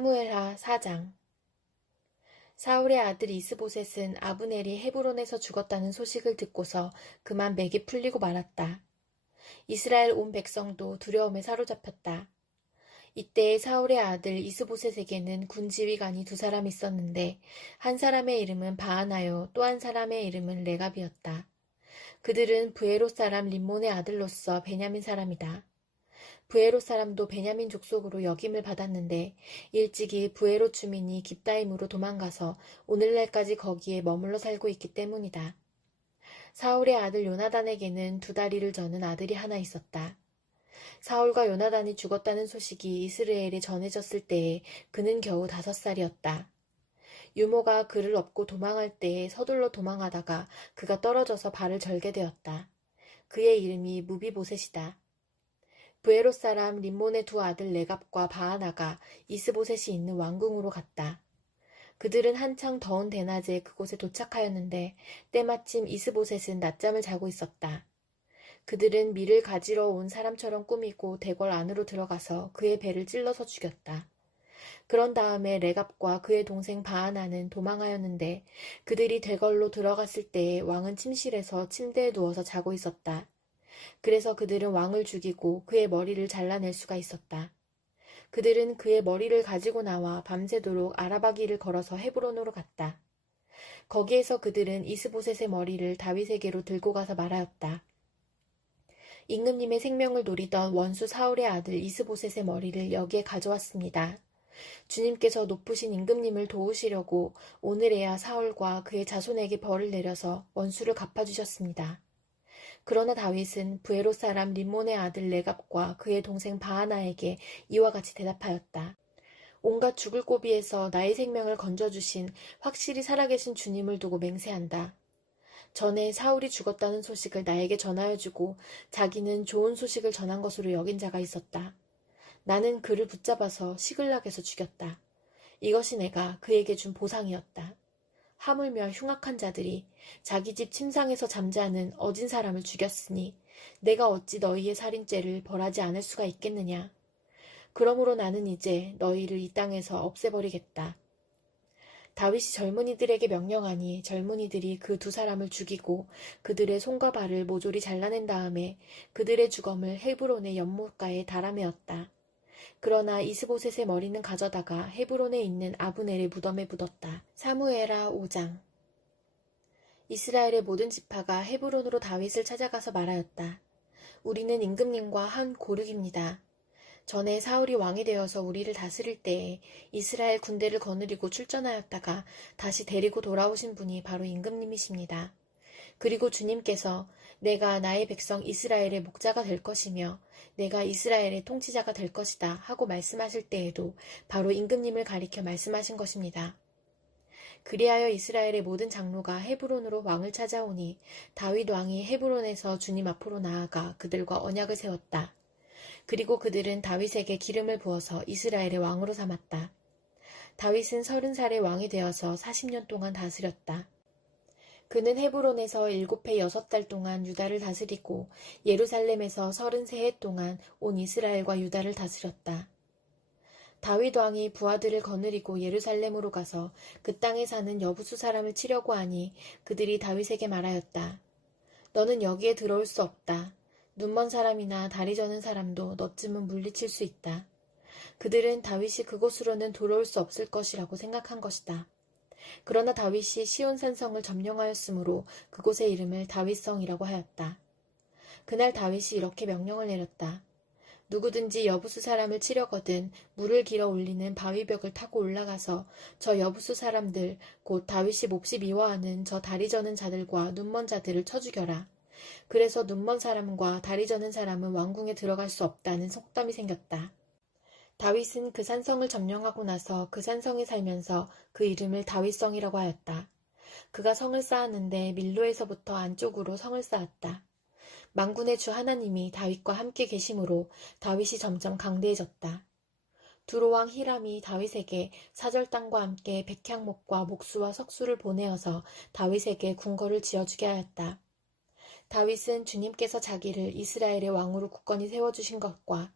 사무엘하 4장. 사울의 아들 이스보셋은 아브넬이 헤브론에서 죽었다는 소식을 듣고서 그만 맥이 풀리고 말았다. 이스라엘 온 백성도 두려움에 사로잡혔다. 이때 사울의 아들 이스보셋에게는 군지휘관이 두 사람 있었는데 한 사람의 이름은 바하나요 또 한 사람의 이름은 레갑이었다. 그들은 브에롯 사람 림몬의 아들로서 베냐민 사람이다. 브에롯 사람도 베냐민 족속으로 역임을 받았는데 일찍이 브에롯 주민이 깁다임으로 도망가서 오늘날까지 거기에 머물러 살고 있기 때문이다. 사울의 아들 요나단에게는 두 다리를 저는 아들이 하나 있었다. 사울과 요나단이 죽었다는 소식이 이스라엘에 전해졌을 때에 그는 겨우 5살이었다. 유모가 그를 업고 도망할 때에 서둘러 도망하다가 그가 떨어져서 발을 절게 되었다. 그의 이름이 무비보셋이다. 브에롯 사람 림몬의 두 아들 레갑과 바하나가 이스보셋이 있는 왕궁으로 갔다. 그들은 한창 더운 대낮에 그곳에 도착하였는데 때마침 이스보셋은 낮잠을 자고 있었다. 그들은 밀을 가지러 온 사람처럼 꾸미고 대궐 안으로 들어가서 그의 배를 찔러서 죽였다. 그런 다음에 레갑과 그의 동생 바하나는 도망하였는데 그들이 대궐로 들어갔을 때에 왕은 침실에서 침대에 누워서 자고 있었다. 그래서 그들은 왕을 죽이고 그의 머리를 잘라낼 수가 있었다. 그들은 그의 머리를 가지고 나와 밤새도록 아라바길을 걸어서 헤브론으로 갔다. 거기에서 그들은 이스보셋의 머리를 다윗에게로 들고 가서 말하였다. 임금님의 생명을 노리던 원수 사울의 아들 이스보셋의 머리를 여기에 가져왔습니다. 주님께서 높으신 임금님을 도우시려고 오늘에야 사울과 그의 자손에게 벌을 내려서 원수를 갚아주셨습니다. 그러나 다윗은 브에롯 사람 림몬의 아들 레갑과 그의 동생 바하나에게 이와 같이 대답하였다. 온갖 죽을 고비에서 나의 생명을 건져주신 확실히 살아계신 주님을 두고 맹세한다. 전에 사울이 죽었다는 소식을 나에게 전하여주고 자기는 좋은 소식을 전한 것으로 여긴 자가 있었다. 나는 그를 붙잡아서 시글락에서 죽였다. 이것이 내가 그에게 준 보상이었다. 하물며 흉악한 자들이 자기 집 침상에서 잠자는 어진 사람을 죽였으니 내가 어찌 너희의 살인죄를 벌하지 않을 수가 있겠느냐. 그러므로 나는 이제 너희를 이 땅에서 없애버리겠다. 다윗이 젊은이들에게 명령하니 젊은이들이 그 두 사람을 죽이고 그들의 손과 발을 모조리 잘라낸 다음에 그들의 주검을 헤브론의 연못가에 달아매었다. 그러나 이스보셋의 머리는 가져다가 헤브론에 있는 아브넬의 무덤에 묻었다. 사무엘하 5장. 이스라엘의 모든 지파가 헤브론으로 다윗을 찾아가서 말하였다. 우리는 임금님과 한 고륙입니다. 전에 사울이 왕이 되어서 우리를 다스릴 때에 이스라엘 군대를 거느리고 출전하였다가 다시 데리고 돌아오신 분이 바로 임금님이십니다. 그리고 주님께서 내가 나의 백성 이스라엘의 목자가 될 것이며 내가 이스라엘의 통치자가 될 것이다 하고 말씀하실 때에도 바로 임금님을 가리켜 말씀하신 것입니다. 그리하여 이스라엘의 모든 장로가 헤브론으로 왕을 찾아오니 다윗 왕이 헤브론에서 주님 앞으로 나아가 그들과 언약을 세웠다. 그리고 그들은 다윗에게 기름을 부어서 이스라엘의 왕으로 삼았다. 다윗은 30살의 왕이 되어서 40년 동안 다스렸다. 그는 헤브론에서 7해 6달 동안 유다를 다스리고 예루살렘에서 33해 동안 온 이스라엘과 유다를 다스렸다. 다윗 왕이 부하들을 거느리고 예루살렘으로 가서 그 땅에 사는 여부수 사람을 치려고 하니 그들이 다윗에게 말하였다. 너는 여기에 들어올 수 없다. 눈먼 사람이나 다리 저는 사람도 너쯤은 물리칠 수 있다. 그들은 다윗이 그곳으로는 들어올 수 없을 것이라고 생각한 것이다. 그러나 다윗이 시온산성을 점령하였으므로 그곳의 이름을 다윗성이라고 하였다. 그날 다윗이 이렇게 명령을 내렸다. 누구든지 여부수 사람을 치려거든 물을 길어 올리는 바위벽을 타고 올라가서 저 여부수 사람들 곧 다윗이 몹시 미워하는 저 다리 저는 자들과 눈먼 자들을 쳐 죽여라. 그래서 눈먼 사람과 다리 저는 사람은 왕궁에 들어갈 수 없다는 속담이 생겼다. 다윗은 그 산성을 점령하고 나서 그 산성에 살면서 그 이름을 다윗성이라고 하였다. 그가 성을 쌓았는데 밀로에서부터 안쪽으로 성을 쌓았다. 만군의 주 하나님이 다윗과 함께 계심으로 다윗이 점점 강대해졌다. 두로왕 히람이 다윗에게 사절 땅과 함께 백향목과 목수와 석수를 보내어서 다윗에게 궁궐을 지어주게 하였다. 다윗은 주님께서 자기를 이스라엘의 왕으로 굳건히 세워주신 것과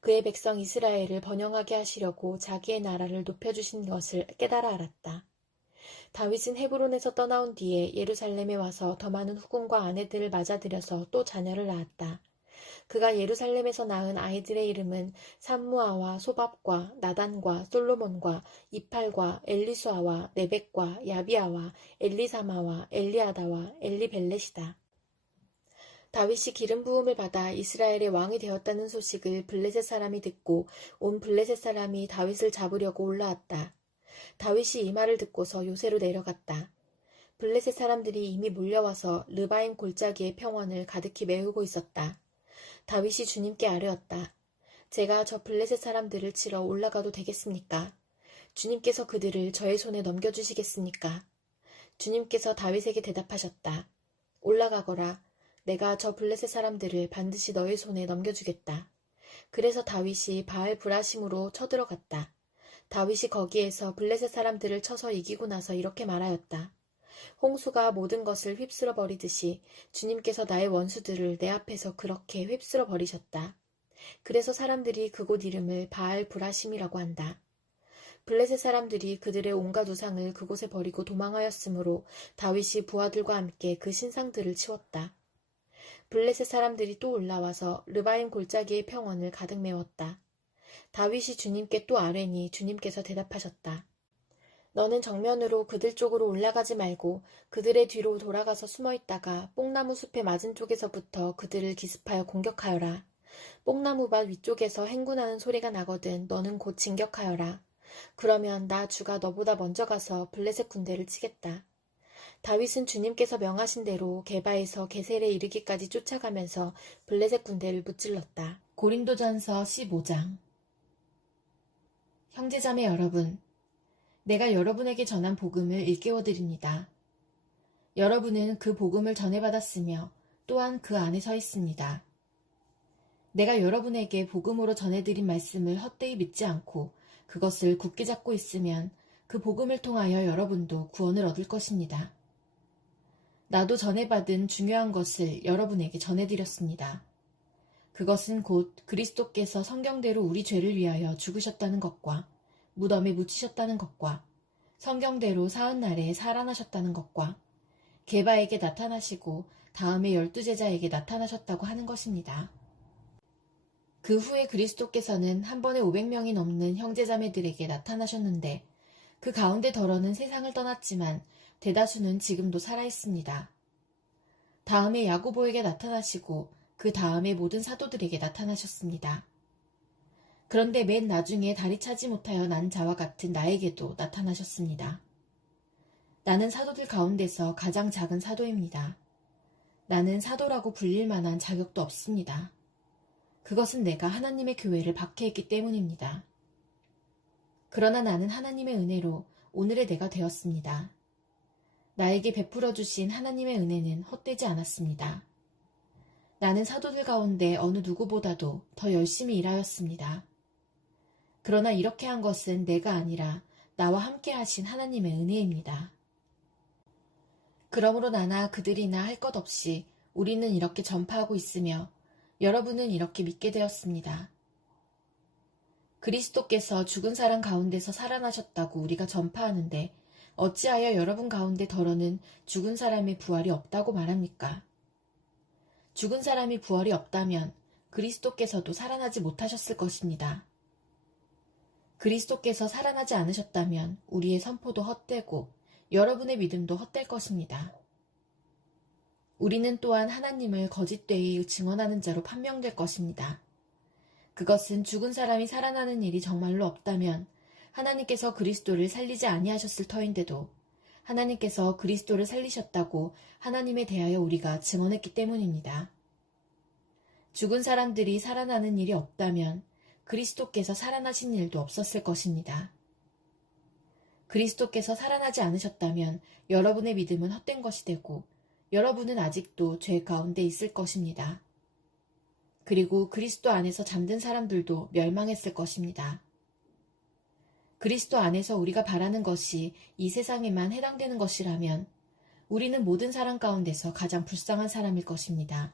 그의 백성 이스라엘을 번영하게 하시려고 자기의 나라를 높여주신 것을 깨달아 알았다. 다윗은 헤브론에서 떠나온 뒤에 예루살렘에 와서 더 많은 후궁과 아내들을 맞아들여서 또 자녀를 낳았다. 그가 예루살렘에서 낳은 아이들의 이름은 삼무아와 소밥과 나단과 솔로몬과 이팔과 엘리수아와 네벡과 야비아와 엘리사마와 엘리아다와 엘리벨렛이다. 다윗이 기름 부음을 받아 이스라엘의 왕이 되었다는 소식을 블레셋 사람이 듣고 온 블레셋 사람이 다윗을 잡으려고 올라왔다. 다윗이 이 말을 듣고서 요새로 내려갔다. 블레셋 사람들이 이미 몰려와서 르바임 골짜기의 평원을 가득히 메우고 있었다. 다윗이 주님께 아뢰었다. 제가 저 블레셋 사람들을 치러 올라가도 되겠습니까? 주님께서 그들을 저의 손에 넘겨주시겠습니까? 주님께서 다윗에게 대답하셨다. 올라가거라. 내가 저 블레셋 사람들을 반드시 너의 손에 넘겨주겠다. 그래서 다윗이 바알 브라심으로 쳐들어갔다. 다윗이 거기에서 블레셋 사람들을 쳐서 이기고 나서 이렇게 말하였다. 홍수가 모든 것을 휩쓸어 버리듯이 주님께서 나의 원수들을 내 앞에서 그렇게 휩쓸어 버리셨다. 그래서 사람들이 그곳 이름을 바알 브라심이라고 한다. 블레셋 사람들이 그들의 온갖 우상을 그곳에 버리고 도망하였으므로 다윗이 부하들과 함께 그 신상들을 치웠다. 블레셋 사람들이 또 올라와서 르바임 골짜기의 평원을 가득 메웠다. 다윗이 주님께 또 아뢰니 주님께서 대답하셨다. 너는 정면으로 그들 쪽으로 올라가지 말고 그들의 뒤로 돌아가서 숨어있다가 뽕나무 숲의 맞은 쪽에서부터 그들을 기습하여 공격하여라. 뽕나무밭 위쪽에서 행군하는 소리가 나거든 너는 곧 진격하여라. 그러면 나 주가 너보다 먼저 가서 블레셋 군대를 치겠다. 다윗은 주님께서 명하신 대로 게바에서 게셀에 이르기까지 쫓아가면서 블레셋 군대를 무찔렀다. 고린도전서 15장. 형제자매 여러분, 내가 여러분에게 전한 복음을 일깨워드립니다. 여러분은 그 복음을 전해받았으며 또한 그 안에 서 있습니다. 내가 여러분에게 복음으로 전해드린 말씀을 헛되이 믿지 않고 그것을 굳게 잡고 있으면 그 복음을 통하여 여러분도 구원을 얻을 것입니다. 나도 전해받은 중요한 것을 여러분에게 전해드렸습니다. 그것은 곧 그리스도께서 성경대로 우리 죄를 위하여 죽으셨다는 것과 무덤에 묻히셨다는 것과 성경대로 사흔날에 살아나셨다는 것과 게바에게 나타나시고 다음에 12제자에게 나타나셨다고 하는 것입니다. 그 후에 그리스도께서는 한 번에 500명이 넘는 형제자매들에게 나타나셨는데 그 가운데 더러는 세상을 떠났지만 대다수는 지금도 살아있습니다. 다음에 야고보에게 나타나시고 그 다음에 모든 사도들에게 나타나셨습니다. 그런데 맨 나중에 다리 차지 못하여 난 자와 같은 나에게도 나타나셨습니다. 나는 사도들 가운데서 가장 작은 사도입니다. 나는 사도라고 불릴 만한 자격도 없습니다. 그것은 내가 하나님의 교회를 박해했기 때문입니다. 그러나 나는 하나님의 은혜로 오늘의 내가 되었습니다. 나에게 베풀어 주신 하나님의 은혜는 헛되지 않았습니다. 나는 사도들 가운데 어느 누구보다도 더 열심히 일하였습니다. 그러나 이렇게 한 것은 내가 아니라 나와 함께 하신 하나님의 은혜입니다. 그러므로 나나 그들이나 할 것 없이 우리는 이렇게 전파하고 있으며 여러분은 이렇게 믿게 되었습니다. 그리스도께서 죽은 사람 가운데서 살아나셨다고 우리가 전파하는데 어찌하여 여러분 가운데 더러는 죽은 사람의 부활이 없다고 말합니까? 죽은 사람이 부활이 없다면 그리스도께서도 살아나지 못하셨을 것입니다. 그리스도께서 살아나지 않으셨다면 우리의 선포도 헛되고 여러분의 믿음도 헛될 것입니다. 우리는 또한 하나님을 거짓되이 증언하는 자로 판명될 것입니다. 그것은 죽은 사람이 살아나는 일이 정말로 없다면 하나님께서 그리스도를 살리지 아니하셨을 터인데도 하나님께서 그리스도를 살리셨다고 하나님에 대하여 우리가 증언했기 때문입니다. 죽은 사람들이 살아나는 일이 없다면 그리스도께서 살아나신 일도 없었을 것입니다. 그리스도께서 살아나지 않으셨다면 여러분의 믿음은 헛된 것이 되고 여러분은 아직도 죄 가운데 있을 것입니다. 그리고 그리스도 안에서 잠든 사람들도 멸망했을 것입니다. 그리스도 안에서 우리가 바라는 것이 이 세상에만 해당되는 것이라면 우리는 모든 사람 가운데서 가장 불쌍한 사람일 것입니다.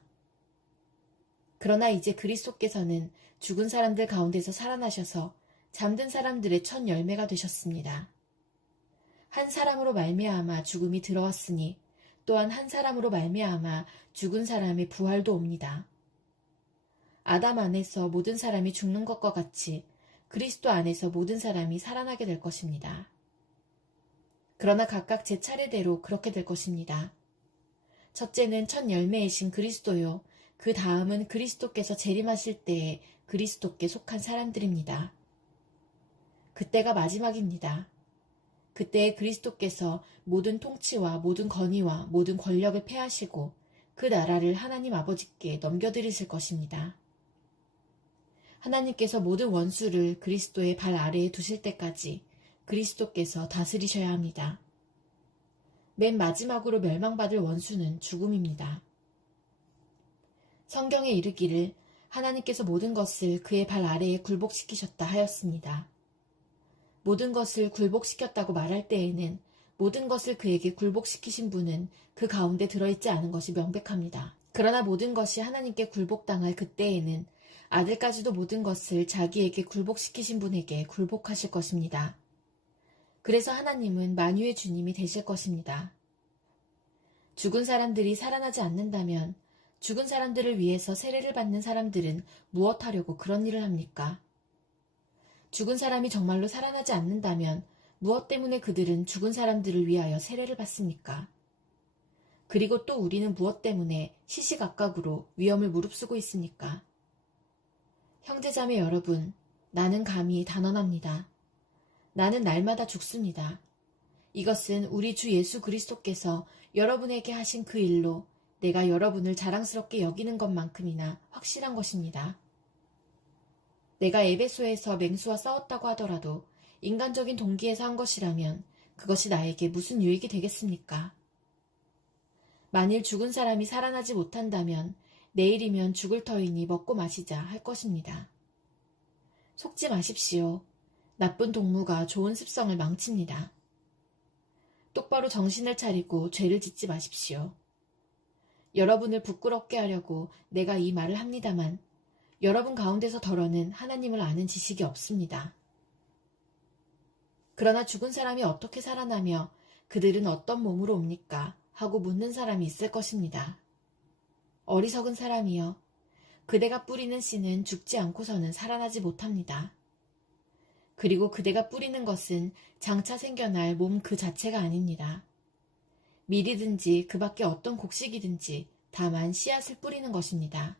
그러나 이제 그리스도께서는 죽은 사람들 가운데서 살아나셔서 잠든 사람들의 첫 열매가 되셨습니다. 한 사람으로 말미암아 죽음이 들어왔으니 또한 한 사람으로 말미암아 죽은 사람의 부활도 옵니다. 아담 안에서 모든 사람이 죽는 것과 같이 그리스도 안에서 모든 사람이 살아나게 될 것입니다. 그러나 각각 제 차례대로 그렇게 될 것입니다. 첫째는 첫 열매이신 그리스도요. 그 다음은 그리스도께서 재림하실 때에 그리스도께 속한 사람들입니다. 그때가 마지막입니다. 그때에 그리스도께서 모든 통치와 모든 권위와 모든 권력을 패하시고 그 나라를 하나님 아버지께 넘겨드리실 것입니다. 하나님께서 모든 원수를 그리스도의 발 아래에 두실 때까지 그리스도께서 다스리셔야 합니다. 맨 마지막으로 멸망받을 원수는 죽음입니다. 성경에 이르기를 하나님께서 모든 것을 그의 발 아래에 굴복시키셨다 하였습니다. 모든 것을 굴복시켰다고 말할 때에는 모든 것을 그에게 굴복시키신 분은 그 가운데 들어있지 않은 것이 명백합니다. 그러나 모든 것이 하나님께 굴복당할 그때에는 아들까지도 모든 것을 자기에게 굴복시키신 분에게 굴복하실 것입니다. 그래서 하나님은 만유의 주님이 되실 것입니다. 죽은 사람들이 살아나지 않는다면 죽은 사람들을 위해서 세례를 받는 사람들은 무엇하려고 그런 일을 합니까? 죽은 사람이 정말로 살아나지 않는다면 무엇 때문에 그들은 죽은 사람들을 위하여 세례를 받습니까? 그리고 또 우리는 무엇 때문에 시시각각으로 위험을 무릅쓰고 있습니까? 형제자매 여러분, 나는 감히 단언합니다. 나는 날마다 죽습니다. 이것은 우리 주 예수 그리스도께서 여러분에게 하신 그 일로 내가 여러분을 자랑스럽게 여기는 것만큼이나 확실한 것입니다. 내가 에베소에서 맹수와 싸웠다고 하더라도 인간적인 동기에서 한 것이라면 그것이 나에게 무슨 유익이 되겠습니까? 만일 죽은 사람이 살아나지 못한다면 내일이면 죽을 터이니 먹고 마시자 할 것입니다. 속지 마십시오. 나쁜 동무가 좋은 습성을 망칩니다. 똑바로 정신을 차리고 죄를 짓지 마십시오. 여러분을 부끄럽게 하려고 내가 이 말을 합니다만 여러분 가운데서 덜어는 하나님을 아는 지식이 없습니다. 그러나 죽은 사람이 어떻게 살아나며 그들은 어떤 몸으로 옵니까? 하고 묻는 사람이 있을 것입니다. 어리석은 사람이여, 그대가 뿌리는 씨는 죽지 않고서는 살아나지 못합니다. 그리고 그대가 뿌리는 것은 장차 생겨날 몸 그 자체가 아닙니다. 밀이든지 그 밖에 어떤 곡식이든지 다만 씨앗을 뿌리는 것입니다.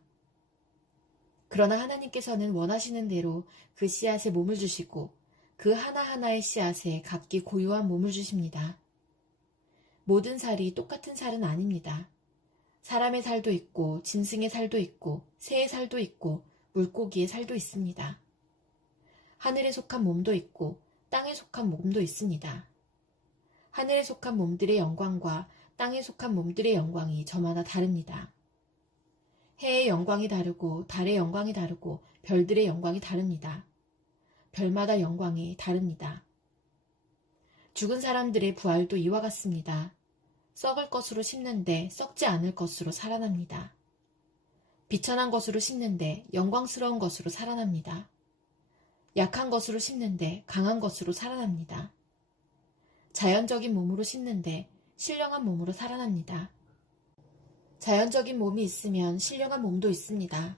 그러나 하나님께서는 원하시는 대로 그 씨앗에 몸을 주시고 그 하나하나의 씨앗에 각기 고유한 몸을 주십니다. 모든 살이 똑같은 살은 아닙니다. 사람의 살도 있고 짐승의 살도 있고 새의 살도 있고 물고기의 살도 있습니다. 하늘에 속한 몸도 있고 땅에 속한 몸도 있습니다. 하늘에 속한 몸들의 영광과 땅에 속한 몸들의 영광이 저마다 다릅니다. 해의 영광이 다르고 달의 영광이 다르고 별들의 영광이 다릅니다. 별마다 영광이 다릅니다. 죽은 사람들의 부활도 이와 같습니다. 썩을 것으로 심는데 썩지 않을 것으로 살아납니다. 비천한 것으로 심는데 영광스러운 것으로 살아납니다. 약한 것으로 심는데 강한 것으로 살아납니다. 자연적인 몸으로 심는데 신령한 몸으로 살아납니다. 자연적인 몸이 있으면 신령한 몸도 있습니다.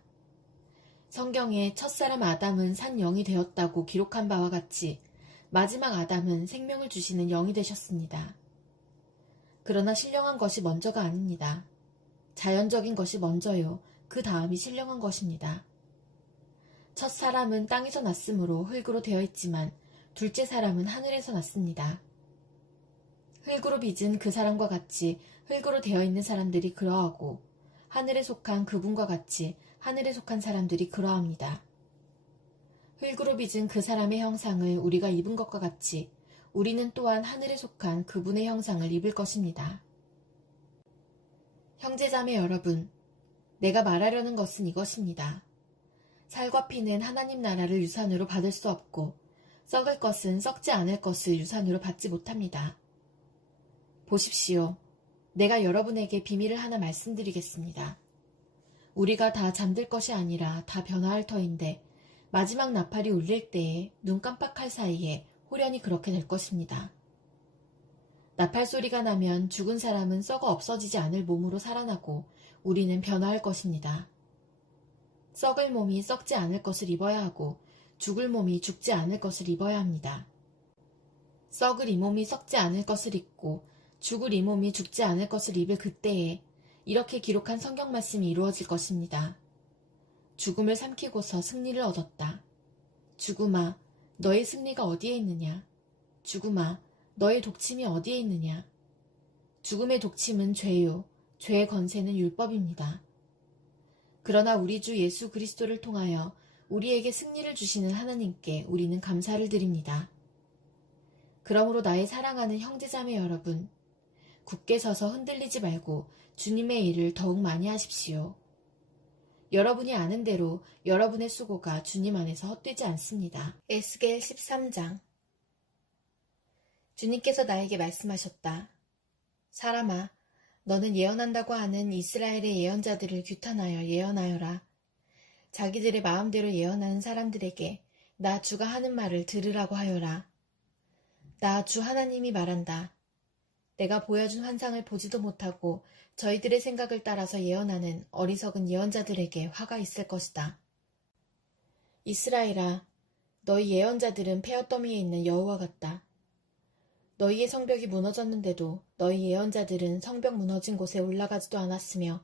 성경에 첫사람 아담은 산 영이 되었다고 기록한 바와 같이 마지막 아담은 생명을 주시는 영이 되셨습니다. 그러나 신령한 것이 먼저가 아닙니다. 자연적인 것이 먼저요. 그 다음이 신령한 것입니다. 첫 사람은 땅에서 났으므로 흙으로 되어 있지만 둘째 사람은 하늘에서 났습니다. 흙으로 빚은 그 사람과 같이 흙으로 되어 있는 사람들이 그러하고 하늘에 속한 그분과 같이 하늘에 속한 사람들이 그러합니다. 흙으로 빚은 그 사람의 형상을 우리가 입은 것과 같이 우리는 또한 하늘에 속한 그분의 형상을 입을 것입니다. 형제자매 여러분, 내가 말하려는 것은 이것입니다. 살과 피는 하나님 나라를 유산으로 받을 수 없고 썩을 것은 썩지 않을 것을 유산으로 받지 못합니다. 보십시오. 내가 여러분에게 비밀을 하나 말씀드리겠습니다. 우리가 다 잠들 것이 아니라 다 변화할 터인데 마지막 나팔이 울릴 때에 눈 깜빡할 사이에 홀연히 그렇게 될 것입니다. 나팔 소리가 나면 죽은 사람은 썩어 없어지지 않을 몸으로 살아나고 우리는 변화할 것입니다. 썩을 몸이 썩지 않을 것을 입어야 하고 죽을 몸이 죽지 않을 것을 입어야 합니다. 썩을 이 몸이 썩지 않을 것을 입고 죽을 이 몸이 죽지 않을 것을 입을 그때에 이렇게 기록한 성경 말씀이 이루어질 것입니다. 죽음을 삼키고서 승리를 얻었다. 죽음아, 너의 승리가 어디에 있느냐? 죽음아, 너의 독침이 어디에 있느냐? 죽음의 독침은 죄요. 죄의 건세는 율법입니다. 그러나 우리 주 예수 그리스도를 통하여 우리에게 승리를 주시는 하나님께 우리는 감사를 드립니다. 그러므로 나의 사랑하는 형제자매 여러분, 굳게 서서 흔들리지 말고 주님의 일을 더욱 많이 하십시오. 여러분이 아는 대로 여러분의 수고가 주님 안에서 헛되지 않습니다. 에스겔 13장. 주님께서 나에게 말씀하셨다. 사람아, 너는 예언한다고 하는 이스라엘의 예언자들을 규탄하여 예언하여라. 자기들의 마음대로 예언하는 사람들에게 나 주가 하는 말을 들으라고 하여라. 나 주 하나님이 말한다. 내가 보여준 환상을 보지도 못하고 저희들의 생각을 따라서 예언하는 어리석은 예언자들에게 화가 있을 것이다. 이스라엘아, 너희 예언자들은 폐허더미에 있는 여우와 같다. 너희의 성벽이 무너졌는데도 너희 예언자들은 성벽 무너진 곳에 올라가지도 않았으며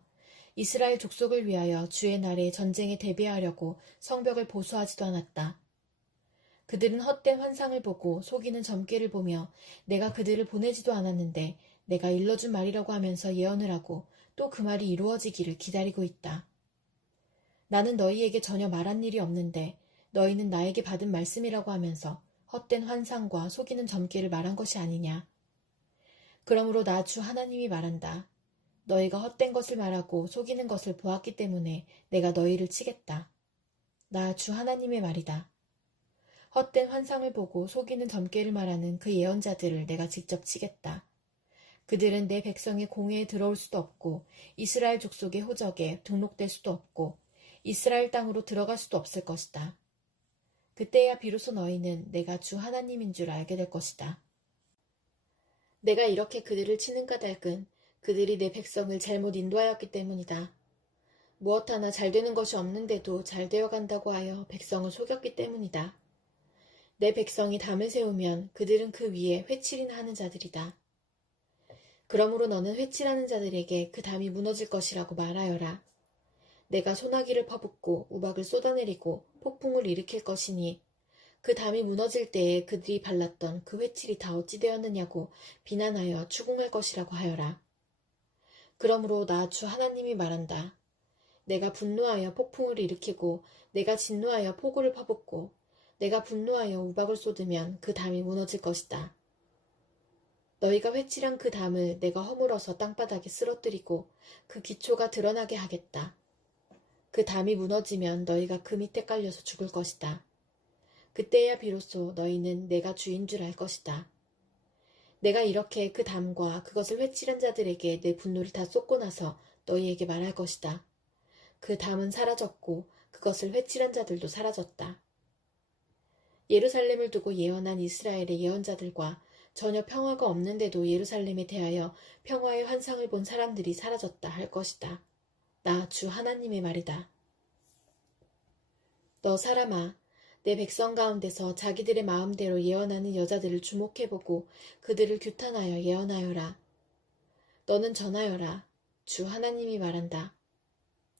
이스라엘 족속을 위하여 주의 날에 전쟁에 대비하려고 성벽을 보수하지도 않았다. 그들은 헛된 환상을 보고 속이는 점괘를 보며 내가 그들을 보내지도 않았는데 내가 일러준 말이라고 하면서 예언을 하고 또 그 말이 이루어지기를 기다리고 있다. 나는 너희에게 전혀 말한 일이 없는데 너희는 나에게 받은 말씀이라고 하면서 헛된 환상과 속이는 점괘를 말한 것이 아니냐. 그러므로 나 주 하나님이 말한다. 너희가 헛된 것을 말하고 속이는 것을 보았기 때문에 내가 너희를 치겠다. 나 주 하나님의 말이다. 헛된 환상을 보고 속이는 점괘를 말하는 그 예언자들을 내가 직접 치겠다. 그들은 내 백성의 공회에 들어올 수도 없고 이스라엘 족속의 호적에 등록될 수도 없고 이스라엘 땅으로 들어갈 수도 없을 것이다. 그때야 비로소 너희는 내가 주 하나님인 줄 알게 될 것이다. 내가 이렇게 그들을 치는 까닭은 그들이 내 백성을 잘못 인도하였기 때문이다. 무엇 하나 잘 되는 것이 없는데도 잘 되어 간다고 하여 백성을 속였기 때문이다. 내 백성이 담을 세우면 그들은 그 위에 회칠이나 하는 자들이다. 그러므로 너는 회칠하는 자들에게 그 담이 무너질 것이라고 말하여라. 내가 소나기를 퍼붓고 우박을 쏟아내리고 폭풍을 일으킬 것이니 그 담이 무너질 때에 그들이 발랐던 그 회칠이 다 어찌 되었느냐고 비난하여 추궁할 것이라고 하여라. 그러므로 나 주 하나님이 말한다. 내가 분노하여 폭풍을 일으키고 내가 진노하여 폭우를 퍼붓고 내가 분노하여 우박을 쏟으면 그 담이 무너질 것이다. 너희가 회칠한 그 담을 내가 허물어서 땅바닥에 쓰러뜨리고 그 기초가 드러나게 하겠다. 그 담이 무너지면 너희가 그 밑에 깔려서 죽을 것이다. 그때야 비로소 너희는 내가 주인 줄 알 것이다. 내가 이렇게 그 담과 그것을 회칠한 자들에게 내 분노를 다 쏟고 나서 너희에게 말할 것이다. 그 담은 사라졌고 그것을 회칠한 자들도 사라졌다. 예루살렘을 두고 예언한 이스라엘의 예언자들과 전혀 평화가 없는데도 예루살렘에 대하여 평화의 환상을 본 사람들이 사라졌다 할 것이다. 나 주 하나님의 말이다. 너 사람아, 내 백성 가운데서 자기들의 마음대로 예언하는 여자들을 주목해보고 그들을 규탄하여 예언하여라. 너는 전하여라. 주 하나님이 말한다.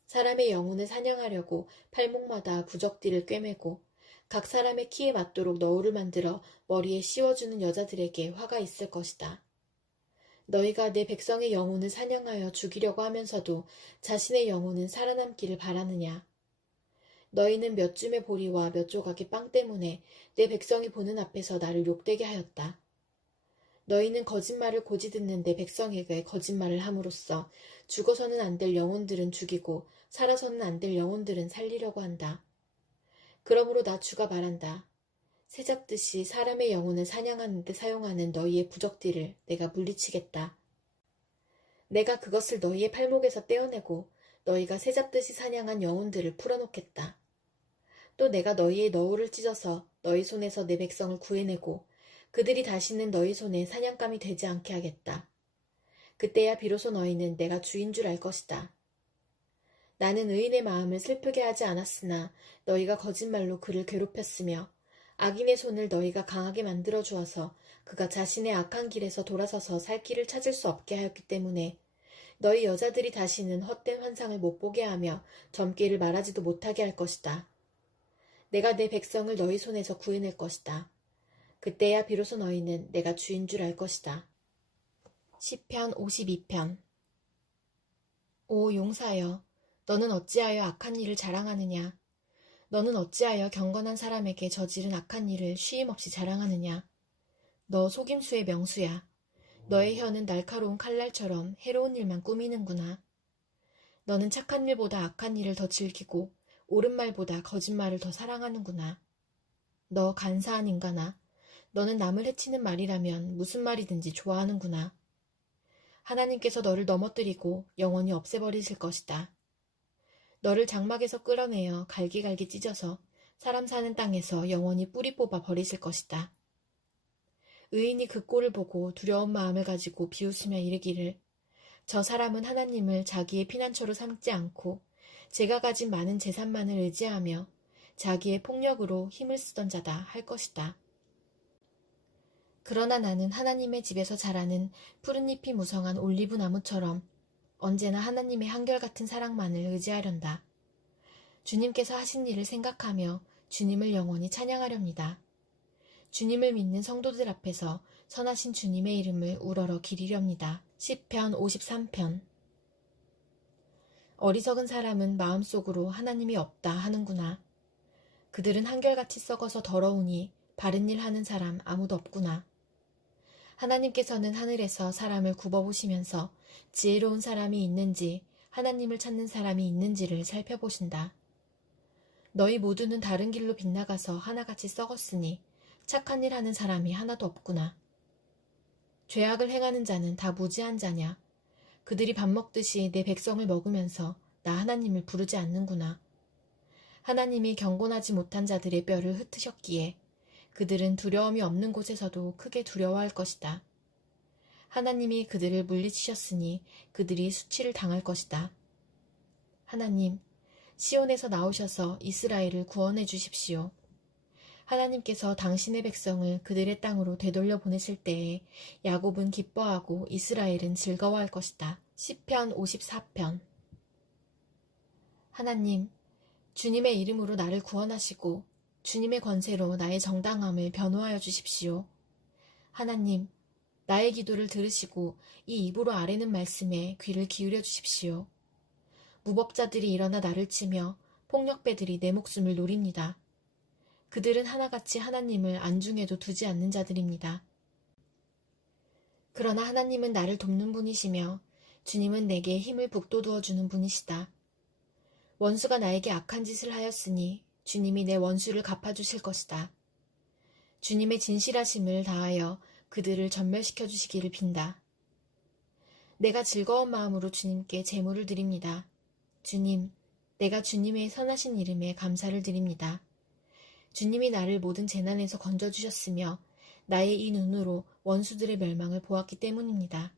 사람의 영혼을 사냥하려고 팔목마다 부적띠를 꿰매고 각 사람의 키에 맞도록 너울을 만들어 머리에 씌워주는 여자들에게 화가 있을 것이다. 너희가 내 백성의 영혼을 사냥하여 죽이려고 하면서도 자신의 영혼은 살아남기를 바라느냐. 너희는 몇 줌의 보리와 몇 조각의 빵 때문에 내 백성이 보는 앞에서 나를 욕되게 하였다. 너희는 거짓말을 고지 듣는 내 백성에게 거짓말을 함으로써 죽어서는 안 될 영혼들은 죽이고 살아서는 안 될 영혼들은 살리려고 한다. 그러므로 나 주가 말한다. 새잡듯이 사람의 영혼을 사냥하는 데 사용하는 너희의 부적띠를 내가 물리치겠다. 내가 그것을 너희의 팔목에서 떼어내고 너희가 새잡듯이 사냥한 영혼들을 풀어놓겠다. 또 내가 너희의 너울을 찢어서 너희 손에서 내 백성을 구해내고 그들이 다시는 너희 손에 사냥감이 되지 않게 하겠다. 그때야 비로소 너희는 내가 주인 줄 알 것이다. 나는 의인의 마음을 슬프게 하지 않았으나 너희가 거짓말로 그를 괴롭혔으며 악인의 손을 너희가 강하게 만들어 주어서 그가 자신의 악한 길에서 돌아서서 살 길을 찾을 수 없게 하였기 때문에 너희 여자들이 다시는 헛된 환상을 못 보게 하며 젊게를 말하지도 못하게 할 것이다. 내가 내 백성을 너희 손에서 구해낼 것이다. 그때야 비로소 너희는 내가 주인 줄 알 것이다. 시편 52편. 오 용사여, 너는 어찌하여 악한 일을 자랑하느냐? 너는 어찌하여 경건한 사람에게 저지른 악한 일을 쉼없이 자랑하느냐? 너 속임수의 명수야. 너의 혀는 날카로운 칼날처럼 해로운 일만 꾸미는구나. 너는 착한 일보다 악한 일을 더 즐기고 옳은 말보다 거짓말을 더 사랑하는구나. 너 간사한 인간아. 너는 남을 해치는 말이라면 무슨 말이든지 좋아하는구나. 하나님께서 너를 넘어뜨리고 영원히 없애버리실 것이다. 너를 장막에서 끌어내어 갈기갈기 찢어서 사람 사는 땅에서 영원히 뿌리 뽑아 버리실 것이다. 의인이 그 꼴을 보고 두려운 마음을 가지고 비웃으며 이르기를 저 사람은 하나님을 자기의 피난처로 삼지 않고 제가 가진 많은 재산만을 의지하며 자기의 폭력으로 힘을 쓰던 자다 할 것이다. 그러나 나는 하나님의 집에서 자라는 푸른 잎이 무성한 올리브 나무처럼 언제나 하나님의 한결같은 사랑만을 의지하련다. 주님께서 하신 일을 생각하며 주님을 영원히 찬양하렵니다. 주님을 믿는 성도들 앞에서 선하신 주님의 이름을 우러러 기리렵니다. 시편 53편. 어리석은 사람은 마음속으로 하나님이 없다 하는구나. 그들은 한결같이 썩어서 더러우니 바른 일 하는 사람 아무도 없구나. 하나님께서는 하늘에서 사람을 굽어보시면서 지혜로운 사람이 있는지 하나님을 찾는 사람이 있는지를 살펴보신다. 너희 모두는 다른 길로 빗나가서 하나같이 썩었으니 착한 일 하는 사람이 하나도 없구나. 죄악을 행하는 자는 다 무지한 자냐. 그들이 밥 먹듯이 내 백성을 먹으면서 나 하나님을 부르지 않는구나. 하나님이 경건하지 못한 자들의 뼈를 흩으셨기에 그들은 두려움이 없는 곳에서도 크게 두려워할 것이다. 하나님이 그들을 물리치셨으니 그들이 수치를 당할 것이다. 하나님, 시온에서 나오셔서 이스라엘을 구원해 주십시오. 하나님께서 당신의 백성을 그들의 땅으로 되돌려 보내실 때에 야곱은 기뻐하고 이스라엘은 즐거워할 것이다. 시편 54편. 하나님, 주님의 이름으로 나를 구원하시고 주님의 권세로 나의 정당함을 변호하여 주십시오. 하나님, 나의 기도를 들으시고 이 입으로 아뢰는 말씀에 귀를 기울여 주십시오. 무법자들이 일어나 나를 치며 폭력배들이 내 목숨을 노립니다. 그들은 하나같이 하나님을 안중에도 두지 않는 자들입니다. 그러나 하나님은 나를 돕는 분이시며 주님은 내게 힘을 북돋우어 주는 분이시다. 원수가 나에게 악한 짓을 하였으니 주님이 내 원수를 갚아주실 것이다. 주님의 진실하심을 다하여 그들을 전멸시켜 주시기를 빈다. 내가 즐거운 마음으로 주님께 제물을 드립니다. 주님, 내가 주님의 선하신 이름에 감사를 드립니다. 주님이 나를 모든 재난에서 건져주셨으며 나의 이 눈으로 원수들의 멸망을 보았기 때문입니다.